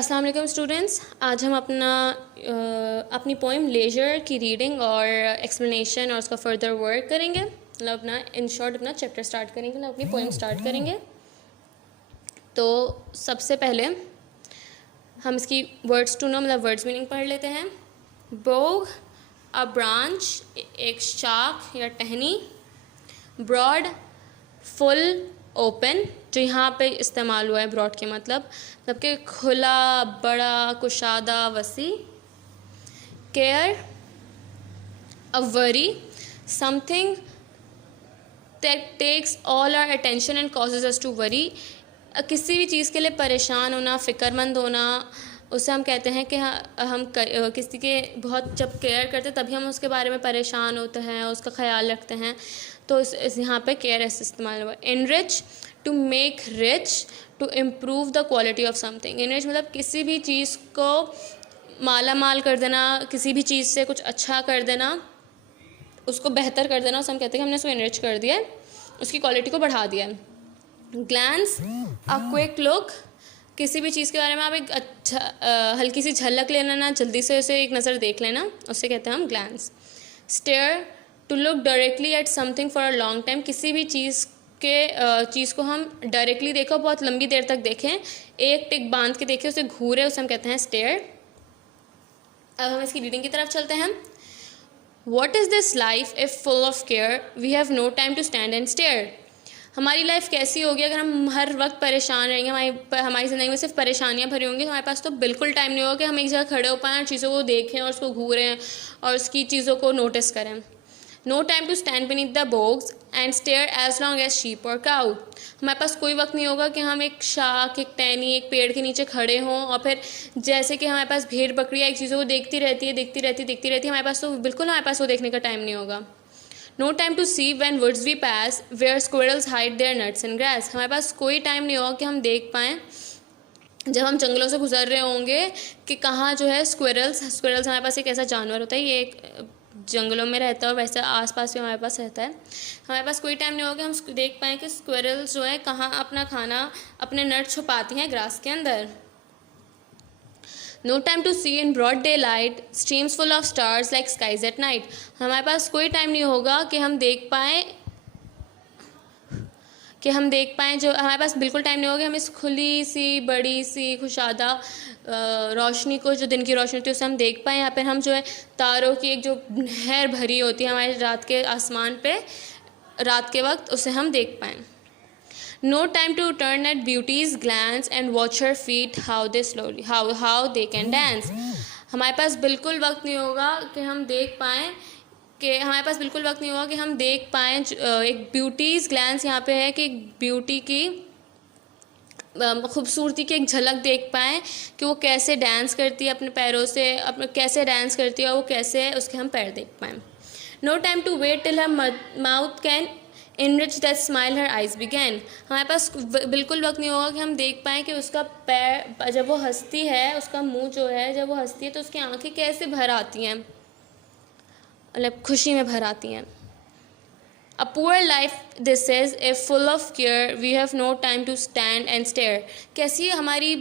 अस्सलाम वालेकुम स्टूडेंट्स। आज हम अपनी पोइम लेजर की रीडिंग और एक्सप्लेनेशन और उसका फर्दर वर्क करेंगे। मतलब अपना इन शॉर्ट अपना चैप्टर स्टार्ट करेंगे, मतलब अपनी पोइम स्टार्ट करेंगे। तो सबसे पहले हम इसकी वर्ड्स टू नो मतलब वर्ड्स मीनिंग पढ़ लेते हैं। बोग अ ब्रांच, एक शाख या टहनी। ब्रॉड फुल ओपन, जो यहाँ पे इस्तेमाल हुआ है ब्रॉड के मतलब कि खुला, बड़ा, कुशादा, वसी। Care a worry, something that takes all our attention and causes us to worry. किसी भी चीज़ के लिए परेशान होना, फ़िक्रमंद होना, उसे हम कहते हैं कि हम किसी के बहुत जब केयर करते तभी हम उसके बारे में परेशान होते हैं, उसका ख्याल रखते हैं। तो इस यहाँ पे केयर ऐसे इस्तेमाल हुआ। Enrich, to make rich, to improve the quality of something. Enrich मतलब किसी भी चीज़ को माला माल कर देना, किसी भी चीज़ से कुछ अच्छा कर देना, उसको बेहतर कर देना, उसे हम कहते हैं कि हमने उसको इनरिच कर दिया है, उसकी क्वालिटी को बढ़ा दिया है। ग्लैंस अ क्विक लुक, किसी भी चीज़ के बारे में आप एक हल्की सी झलक ले लेना, जल्दी से उसे एक नज़र देख लेना, उसे कहते हैं हम glance. Stare, to look directly at something for a long time, किसी भी चीज़ को हम डायरेक्टली देखो, बहुत लंबी देर तक देखें, एक टिक बांध के देखें, उसे घूरे, उसे हम कहते हैं स्टेयर। अब हम इसकी रीडिंग की तरफ चलते हैं। What is this life if full of care? We have no time to stand and stare. हमारी लाइफ कैसी होगी अगर हम हर वक्त परेशान रहेंगे, हमारी ज़िंदगी में सिर्फ परेशानियाँ भरी होंगी, तो हमारे पास तो बिल्कुल टाइम नहीं होगा कि हम एक जगह खड़े हो पाएँ और चीज़ों को देखें और उसको घूरें और उसकी चीज़ों को नोटिस करें। No time to stand beneath the boughs and stare as long as sheep or cow. हमारे पास कोई वक्त नहीं होगा कि हम एक शाख, एक टहनी, एक पेड़ के नीचे खड़े हों और फिर जैसे कि हमारे पास भेड़ बकरियाँ एक चीज़ों को देखती रहती है, हमारे पास तो बिल्कुल हमारे पास वो देखने का टाइम नहीं होगा। No time to see when woods we pass where squirrels hide their nuts and grass. हमारे पास कोई टाइम नहीं होगा कि हम देख पाएँ जब हम जंगलों से गुजर रहे होंगे कि कहाँ जो है स्क्विरल्स हमारे पास एक ऐसा जानवर होता है, ये एक जंगलों में रहता है और वैसे आसपास भी हमारे पास रहता है। हमारे पास कोई टाइम नहीं होगा हम देख पाएँ कि स्क्विरल्स जो है कहाँ अपना खाना, अपने नट छुपाती हैं ग्रास के अंदर। No time to see in broad daylight streams full of stars like skies at night. हमारे पास कोई टाइम नहीं होगा कि हम देख पाएँ जो हमारे पास बिल्कुल टाइम नहीं होगा हम इस खुली सी, बड़ी सी, खुशादा रोशनी को, जो दिन की रोशनी होती है, उसे हम देख पाएँ। यहाँ पर हम जो है तारों की एक जो नहर भरी होती है हमारे रात के आसमान पे, रात के वक्त, उसे हम देख पाएँ। No time to turn at beauty's glance and watch her feet how they slowly how they can dance. हमारे पास बिल्कुल वक्त नहीं होगा कि हम देख पाएँ एक ब्यूटीज़ ग्लैंस यहाँ पे है कि एक ब्यूटी की खूबसूरती की एक झलक देख पाएँ कि वो कैसे डांस करती है अपने पैरों से, कैसे डांस करती है और वो कैसे उसके हम पैर देख पाएँ। No time to wait till her mouth can enrich that smile her eyes began. हमारे पास बिल्कुल वक्त नहीं होगा कि हम देख पाएँ कि उसका पैर जब वो हंसती है, उसका मुंह जो है जब वो हंसती है तो उसकी आंखें कैसे भर आती हैं, मतलब खुशी में भर आती हैं। A poor life this is if full of care we have no time to stand and stare। कैसी हमारी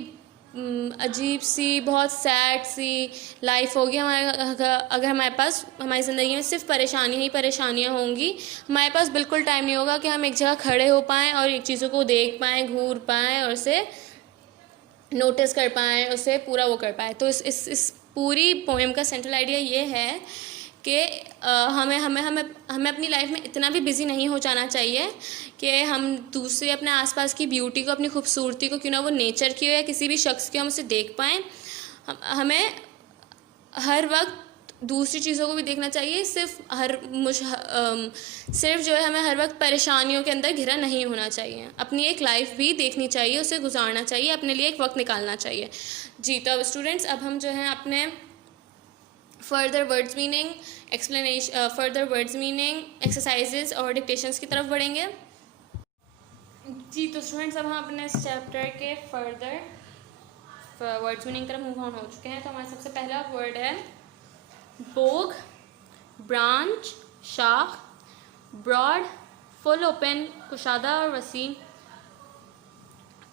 अजीब सी, बहुत सैड सी लाइफ होगी अगर हमारे पास हमारी ज़िंदगी में सिर्फ परेशानियाँ ही परेशानियाँ होंगी। हमारे पास बिल्कुल टाइम नहीं होगा कि हम एक जगह खड़े हो पाएँ और एक चीज़ों को देख पाएँ, घूर पाएँ और उसे नोटिस कर पाएँ, उसे पूरा वो कर पाएँ। तो इस पूरी पोएम का सेंट्रल आइडिया ये है कि हमें अपनी लाइफ में इतना भी बिज़ी नहीं हो जाना चाहिए कि हम दूसरे अपने आसपास की ब्यूटी को, अपनी खूबसूरती को, क्यों ना वो नेचर की हो या किसी भी शख्स की, हम उसे देख पाएँ। हमें हर वक्त दूसरी चीज़ों को भी देखना चाहिए, सिर्फ जो है हमें हर वक्त परेशानियों के अंदर घिरा नहीं होना चाहिए। अपनी एक लाइफ भी देखनी चाहिए, उसे गुजारना चाहिए, अपने लिए एक वक्त निकालना चाहिए। जी, तो स्टूडेंट्स अब हम जो हैं अपने फर्दर वर्ड्स मीनिंग एक्सरसाइजेज और डिक्टेशंस की तरफ बढ़ेंगे। जी, तो स्टूडेंट्स अब हम अपने इस चैप्टर के फर्दर वर्ड्स मीनिंग तरफ मूव ऑन हो चुके हैं। तो हमारा सबसे पहला वर्ड है बोग, ब्रांच, शाख। ब्रॉड, फुल ओपन, कुशादा और वसी।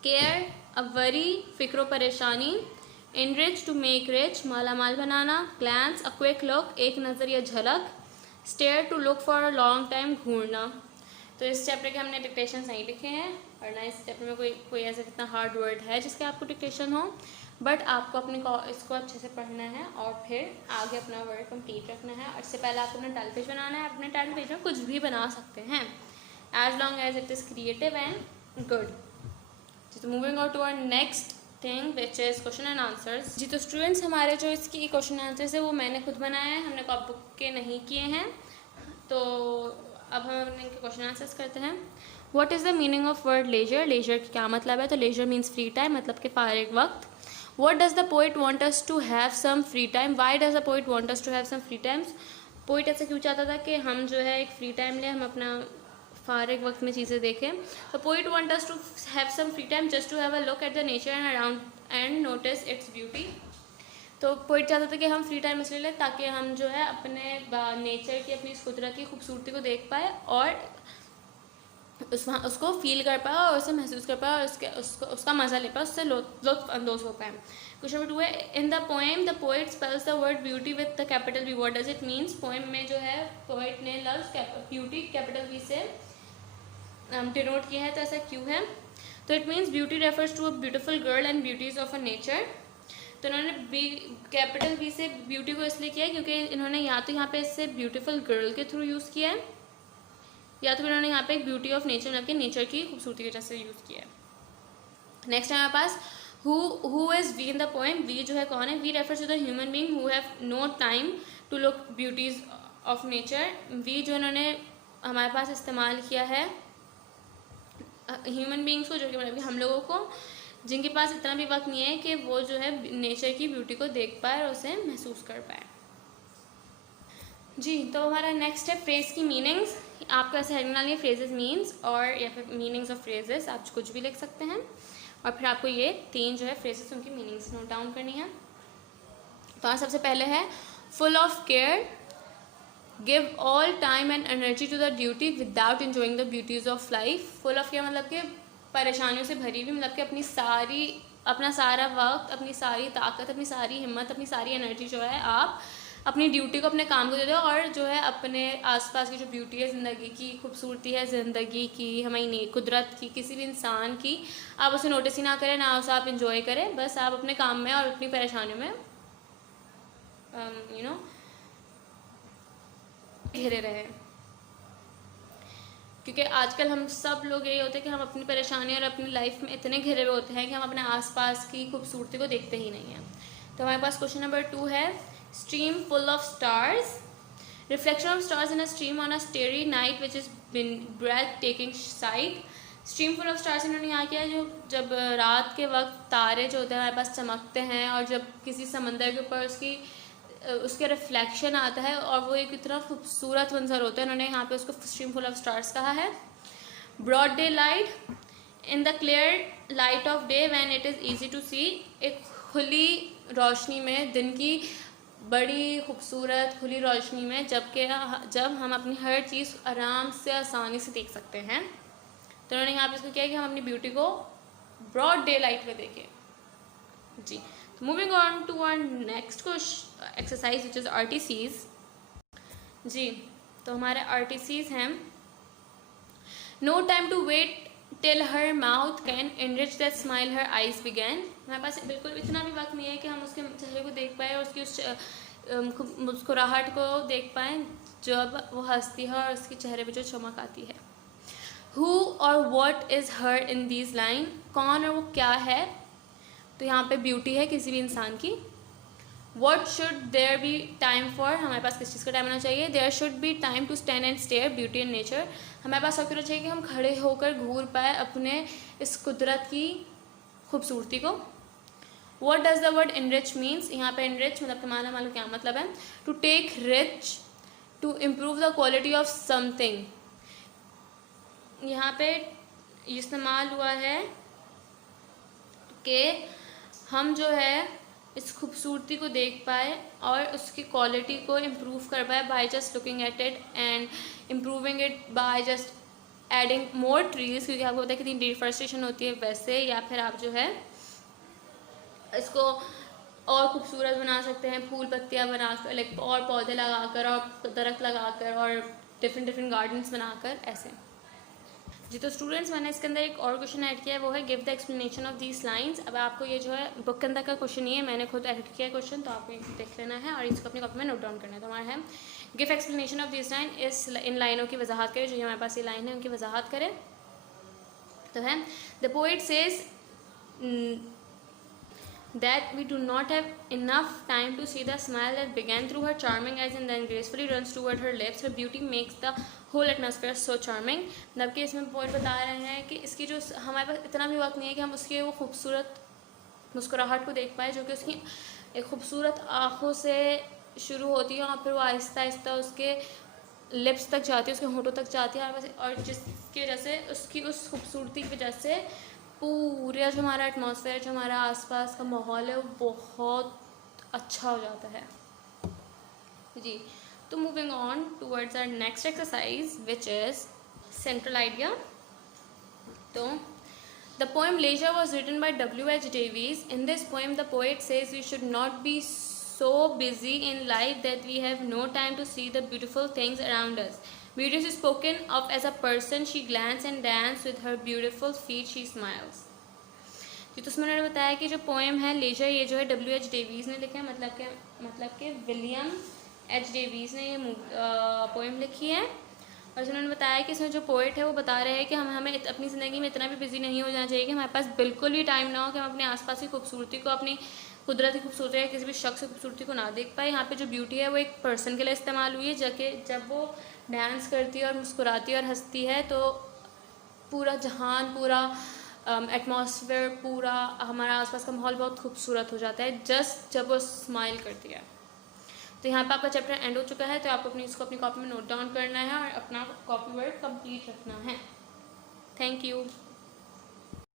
केयर, अवरी, फिक्र परेशानी। इनरिच टू मेक रिच, माला माल बनाना। ग्लैंस अ क्विक लुक, एक नज़र या झलक। Stare to look for a long time, घूरना। तो इस चैप्टर के हमने डिक्टेशन नहीं लिखे हैं और ना इस चैप्टर में कोई ऐसा कितना हार्ड वर्ड है जिसके आपको डिक्टेशन हो, बट आपको अपने इसको अच्छे से पढ़ना है और फिर आगे अपना वर्ड कंप्लीट रखना है। और इससे पहले आपको अपना टाइटल पेज बनाना है। अपने टाइटल पेज में कुछ भी बना सकते हैं as long as it is creative and good. तो moving on to our next thing which is question and answers. जी तो स्टूडेंट्स, हमारे जो इसकी क्वेश्चन आंसर्स है वो मैंने खुद बनाया है, हमने कॉपी बुक के नहीं किए हैं। तो अब हम अपने इनके क्वेश्चन आंसर्स करते हैं। What is the meaning of word leisure? Leisure का क्या मतलब है? तो लेजर मीन्स फ्री टाइम, मतलब कि फारिग वक्त। What does the poet want us to have some free time? Why does the poet want us to have some free times? Poet ऐसा क्यों चाहता था कि हम जो है एक फ्री टाइम लें, हम अपना फारिग वक्त में चीज़ें देखें। तो poet want us to have some free time just to have a look at the nature and around and notice its beauty. तो पोइट चाहता था कि हम फ्री टाइम इसलिए लें ताकि हम जो है अपने नेचर की, अपनी इस कुदरत की खूबसूरती को देख पाए और उसको फील कर पाए और उसे महसूस कर पाए और उसका मज़ा ले पाए, उससे लुत्फ अंदोज हो पाए। क्वेश्चन नंबर 2 है, in the poem the poet spells the word beauty with the capital B, what does it means? Poem में जो है पोएट ने लफ्ज़ ब्यूटी कैपिटल बी से डिनोट किया है, तो ऐसा क्यों है? तो it means beauty refers to a beautiful girl and beauties of a nature. तो इन्होंने कैपिटल बी से ब्यूटी को इसलिए किया है क्योंकि इन्होंने या तो यहाँ पे इससे ब्यूटीफुल गर्ल के थ्रू यूज़ किया है या तो फिर उन्होंने यहाँ पे एक ब्यूटी ऑफ नेचर मतलब कि नेचर की खूबसूरती की वजह से यूज़ किया है। नेक्स्ट है हमारे पास who is we in the poem. We जो है कौन है? We refers to the human being who have no time to look beauties of nature. We जो इन्होंने हमारे पास इस्तेमाल किया है ह्यूमन बींग्स को, जो कि मतलब कि हम लोगों को, जिनके पास इतना भी वक्त नहीं है कि वो जो है नेचर की ब्यूटी को देख पाए और उसे महसूस कर पाए। जी तो हमारा नेक्स्ट है फ्रेज की मीनिंग्स। आपको ऐसे हेडिंग डालनी है फ्रेजेस मीन्स और या फिर मीनिंग्स ऑफ फ्रेजेस, आप कुछ भी लिख सकते हैं और फिर आपको ये 3 जो है फ्रेजेस उनकी मीनिंग्स नोट डाउन करनी है। तो आज सबसे पहले है full of care, give all time and energy to the duty without enjoying the beauties of life. Full of care मतलब कि परेशानियों से भरी हुई, मतलब कि अपना सारा वक्त, अपनी सारी ताकत, अपनी सारी हिम्मत, अपनी सारी एनर्जी जो है आप अपनी ड्यूटी को, अपने काम को दे दो और जो है अपने आसपास की जो ब्यूटी है, ज़िंदगी की खूबसूरती है, ज़िंदगी की, हमारी कुदरत की, किसी भी इंसान की, आप उसे नोटिस ही ना करें, ना उसे आप इंजॉय करें, बस आप अपने काम में और अपनी परेशानियों में घिरे रहे। क्योंकि आजकल हम सब लोग यही होते हैं कि हम अपनी परेशानी और अपनी लाइफ में इतने घिरे हुए होते हैं कि हम अपने आसपास की खूबसूरती को देखते ही नहीं हैं। तो हमारे पास क्वेश्चन नंबर 2 है stream full of stars, reflection of stars in a stream on a starry night which is breathtaking sight। stream full of stars इन्होंने यहाँ किया है, जो जब रात के वक्त तारे जो होते हैं हमारे पास चमकते हैं और जब किसी समंदर के ऊपर उसके रिफ्लेक्शन आता है और वो एक इतना खूबसूरत मंजर होता है, उन्होंने यहाँ पे उसको stream full of stars कहा है। broad daylight, in the clear light of day when it is easy to see, एक खुली रोशनी में, दिन की बड़ी खूबसूरत खुली रोशनी में, जब हम अपनी हर चीज़ आराम से आसानी से देख सकते हैं। तो उन्होंने यहाँ पे इसको किया कि हम अपनी ब्यूटी को ब्रॉड डे लाइट में देखें। जी moving on to our next exercise which is RTCs। जी तो हमारे RTCs हैं no time to wait till her mouth can enrich that smile her eyes began. हमारे पास बिल्कुल इतना भी वक्त नहीं है कि हम उसके चेहरे को देख पाए और उसकी उस मुस्कुराहट को देख पाएँ जब वो हंसती है और उसके चेहरे पे जो चमक आती है। हु और what is her in these line, कौन और वो क्या है? तो यहाँ पे ब्यूटी है किसी भी इंसान की। What should there be time for, हमारे पास किस चीज़ का टाइम होना चाहिए? There should be time to stand and stare, beauty and nature। हमारे पास वक्त होना चाहिए कि हम खड़े होकर घूर पाए अपने इस कुदरत की खूबसूरती को। What does the word enrich means? यहाँ पे enrich मतलब कि मालूम क्या मतलब है? To take rich, to improve the quality of something। यहाँ पे इस्तेमाल हुआ है कि हम जो है इस खूबसूरती को देख पाए और उसकी क्वालिटी को इम्प्रूव कर pi by just looking at it and improving it by just adding more trees. क्योंकि आपको पता है कि डिफॉरेस्टेशन होती है वैसे, या फिर आप जो है इसको और खूबसूरत बना सकते हैं, फूल पत्तियाँ बनाकर, लाइक और पौधे लगाकर और दरख्त लगाकर और डिफरेंट डिफरेंट गार्डन्स बनाकर ऐसे। जी तो स्टूडेंट्स, मैंने इसके अंदर एक और क्वेश्चन ऐड किया है, वो है give the explanation of these lines. अब आपको ये जो है बुक के अंदर का क्वेश्चन नहीं है, मैंने खुद ऐड किया है क्वेश्चन, तो आपको देख लेना है और इसको अपनी कॉपी में नोट डाउन करना है। तो हमारा है give explanation of this line, इन लाइनों की वजाहत करें, जो हमारे पास ये लाइन है उनकी वजाहत करें। तो है the poet says that we do not have enough time to see the smile that began through her charming eyes and then gracefully runs toward her lips. Her beauty makes the whole atmosphere so charming. मतलब कि इसमें poet बता रहे हैं कि इसकी जो हमारे पास इतना भी वक्त नहीं है कि हम उसके वो खूबसूरत मुस्कुराहट को देख पाए, जो कि उसकी एक खूबसूरत आँखों से शुरू होती है और फिर वो आहिस्ता आहिस्ता उसके लिप्स तक जाती है, उसके होंठों तक जाती है, और जिसकी वजह से उसकी उस खूबसूरती की वजह से पूरा जो हमारा एटमॉस्फेयर, जो हमारा आसपास का माहौल है, वो बहुत अच्छा हो जाता है जी। तो moving on towards our next exercise which is central idea. तो the poem leisure was written by W.H. Davies. In this poem the poet says we should not be so busy in life that we have no time to see the beautiful things around us. Beauty is spoken of as a person, she glances and dances with her beautiful feet, she smiles. जी तो उसमें उन्होंने बताया कि जो poem है laser, ये जो है W.H. डेवीज़ ने लिखा है, मतलब कि विलियम H. डेवीज़ ने ये पोएम लिखी है। और उन्होंने बताया कि इसमें जो पोइट है वो बता रहे हैं कि हमें अपनी ज़िंदगी में इतना भी बिजी नहीं हो जाना चाहिए कि हमारे पास बिल्कुल भी टाइम ना हो कि हम अपने आसपास की खूबसूरती को, अपनी कुदरती खूबसूरती या किसी भी शख्स की खूबसूरती को ना देख पाए। यहाँ पे जो ब्यूटी है वो एक पर्सन के लिए इस्तेमाल हुई है, जब वो डांस करती है और मुस्कुराती है और हंसती है तो पूरा जहान, पूरा एटमॉस्फेयर, पूरा हमारा आसपास का माहौल बहुत खूबसूरत हो जाता है जस्ट जब वो स्माइल करती है। तो यहाँ पे आपका चैप्टर एंड हो चुका है, तो आपको इसको अपनी कॉपी में नोट डाउन करना है और अपना कॉपी वर्क कंप्लीट रखना है। Thank you.